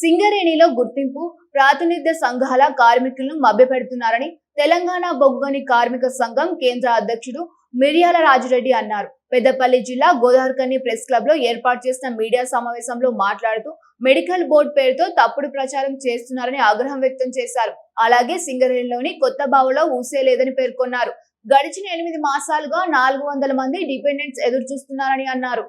సింగరేణిలో గుర్తింపు ప్రాతినిధ్య సంఘాల కార్మికులను మభ్యపెడుతున్నారని తెలంగాణ బొగ్గని కార్మిక సంఘం కేంద్ర అధ్యక్షుడు మిర్యాల రాజిరెడ్డి అన్నారు. పెద్దపల్లి జిల్లా గోదావరికని ప్రెస్ క్లబ్ లో ఏర్పాటు చేసిన మీడియా సమావేశంలో మాట్లాడుతూ మెడికల్ బోర్డు పేరుతో తప్పుడు ప్రచారం చేస్తున్నారని ఆగ్రహం వ్యక్తం చేశారు. అలాగే సింగరేణిలోని కొత్త బావులో ఊసే లేదని పేర్కొన్నారు. గడిచిన 8 మాసాలుగా 400 మంది డిపెండెంట్స్ ఎదురు చూస్తున్నారని అన్నారు.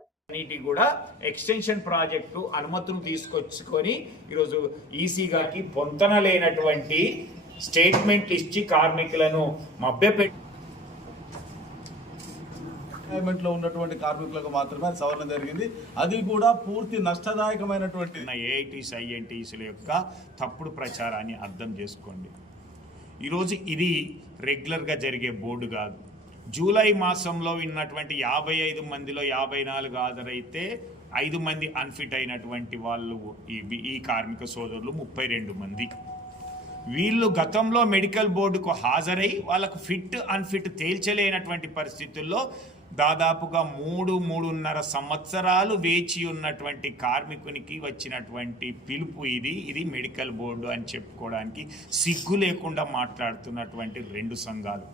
కూడా ఎక్స్టెన్షన్ ప్రాజెక్టు అనుమతులు తీసుకొచ్చుకొని ఈరోజు ఈసీ గారికి పొంతన లేనటువంటి స్టేట్మెంట్ ఇచ్చి కార్మికులను మభ్యపెట్టి లో ఉన్నటువంటి కార్మికులకు మాత్రమే సవరణ జరిగింది. అది కూడా పూర్తి నష్టదాయకమైనటువంటి ఏఐటీస్ ఐఎన్టీసీల యొక్క తప్పుడు ప్రచారాన్ని అర్థం చేసుకోండి. ఈరోజు ఇది రెగ్యులర్గా జరిగే బోర్డు కాదు. జూలై మాసంలో ఉన్నటువంటి 55 మందిలో 54 హాజరైతే 5 మంది అన్ఫిట్ అయినటువంటి వాళ్ళు ఈ కార్మిక సోదరులు 32 మంది. వీళ్ళు గతంలో మెడికల్ బోర్డుకు హాజరై వాళ్ళకు ఫిట్ అన్ఫిట్ తేల్చలేనటువంటి పరిస్థితుల్లో దాదాపుగా 3-3.5 సంవత్సరాలు వేచి ఉన్నటువంటి కార్మికునికి వచ్చినటువంటి పిలుపు ఇది మెడికల్ బోర్డు అని చెప్పుకోవడానికి సిగ్గు లేకుండా మాట్లాడుతున్నటువంటి 2 సంఘాలు.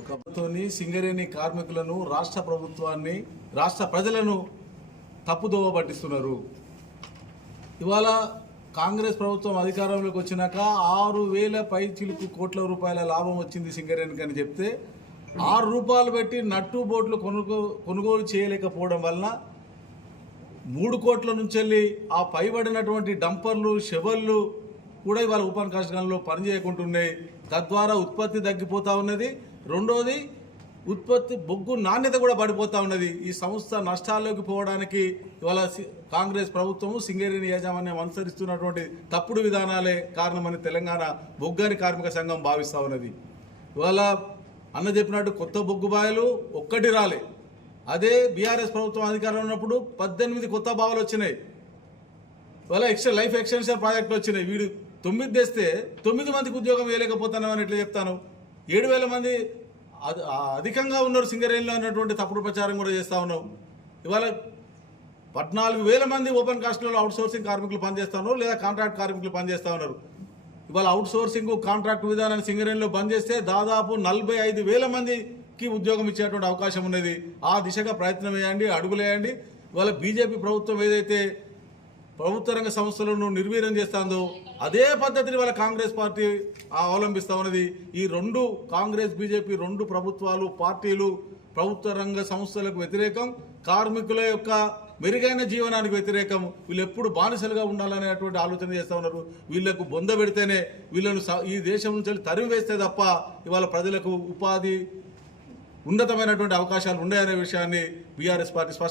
ఒకతోని సింగరేణి కార్మికులను, రాష్ట్ర ప్రభుత్వాన్ని, రాష్ట్ర ప్రజలను తప్పుదోవ పట్టిస్తున్నారు. ఇవాళ కాంగ్రెస్ ప్రభుత్వం అధికారంలోకి వచ్చినాక 6,000 పైచిలుకు కోట్ల రూపాయల లాభం వచ్చింది సింగరేణికి అని చెప్తే 6 రూపాయలు పెట్టి నట్టు బోట్లు కొనుగోలు చేయలేకపోవడం వలన 3 కోట్ల నుంచి వెళ్ళి ఆ పైబడినటువంటి డంపర్లు, షెవళ్ళు కూడా ఇవాళ ఓపెన్ కాస్ట్ గన్లో పనిచేయకుంటున్నాయి. తద్వారా ఉత్పత్తి తగ్గిపోతూ ఉన్నది. రెండోది, ఉత్పత్తి బొగ్గు నాణ్యత కూడా పడిపోతూ ఉన్నది. ఈ సంస్థ నష్టాల్లోకి పోవడానికి ఇవాళ కాంగ్రెస్ ప్రభుత్వము, సింగరేణి యాజమాన్యం అనుసరిస్తున్నటువంటి తప్పుడు విధానాలే కారణమని తెలంగాణ బొగ్గని కార్మిక సంఘం భావిస్తూ ఉన్నది. ఇవాళ అన్న చెప్పినట్టు కొత్త బొగ్గు బావులు ఒక్కటి రాలే. అదే బీఆర్ఎస్ ప్రభుత్వం అధికారంలో ఉన్నప్పుడు 18 కొత్త బావులు వచ్చినాయి. ఇవాళ లైఫ్ ఎక్స్టెన్షన్ ప్రాజెక్టులు వచ్చినాయి. వీడు 9 తెస్తే 9 మందికి ఉద్యోగం వేయలేకపోతున్నామని ఎట్లా చెప్తాను? 7,000 మంది అధికంగా ఉన్నారు సింగరేణిలో అన్నటువంటి తప్పుడు ప్రచారం కూడా చేస్తూ ఉన్నాం. ఇవాళ 14,000 మంది ఓపెన్ కాస్ట్లో అవుట్ సోర్సింగ్ కార్మికులు పనిచేస్తూ ఉన్నారు, లేదా కాంట్రాక్ట్ కార్మికులు పనిచేస్తూ ఉన్నారు. ఇవాళ అవుట్ సోర్సింగ్, కాంట్రాక్ట్ విధానాన్ని సింగరేణిలో బంద్ చేస్తే దాదాపు 45,000 మందికి ఉద్యోగం ఇచ్చేటువంటి అవకాశం ఉన్నది. ఆ దిశగా ప్రయత్నం వేయండి, అడుగులేయండి. ఇవాళ బీజేపీ ప్రభుత్వం ఏదైతే ప్రభుత్వ రంగ సంస్థలను నిర్వీర్యం చేస్తుందో అదే పద్ధతిని వాళ్ళ కాంగ్రెస్ పార్టీ అవలంబిస్తూ ఉన్నది. ఈ 2 కాంగ్రెస్ బీజేపీ 2 ప్రభుత్వాలు, పార్టీలు ప్రభుత్వ రంగ సంస్థలకు వ్యతిరేకం, కార్మికుల యొక్క మెరుగైన జీవనానికి వ్యతిరేకం. వీళ్ళు ఎప్పుడు బానిసలుగా ఉండాలనేటువంటి ఆలోచన చేస్తూ ఉన్నారు. వీళ్లకు బొంద పెడితేనే, వీళ్ళను ఈ దేశం నుంచి తరిమి వేస్తే తప్ప ఇవాళ ప్రజలకు ఉపాధి, ఉన్నతమైనటువంటి అవకాశాలు ఉన్నాయనే విషయాన్ని బీఆర్ఎస్ పార్టీ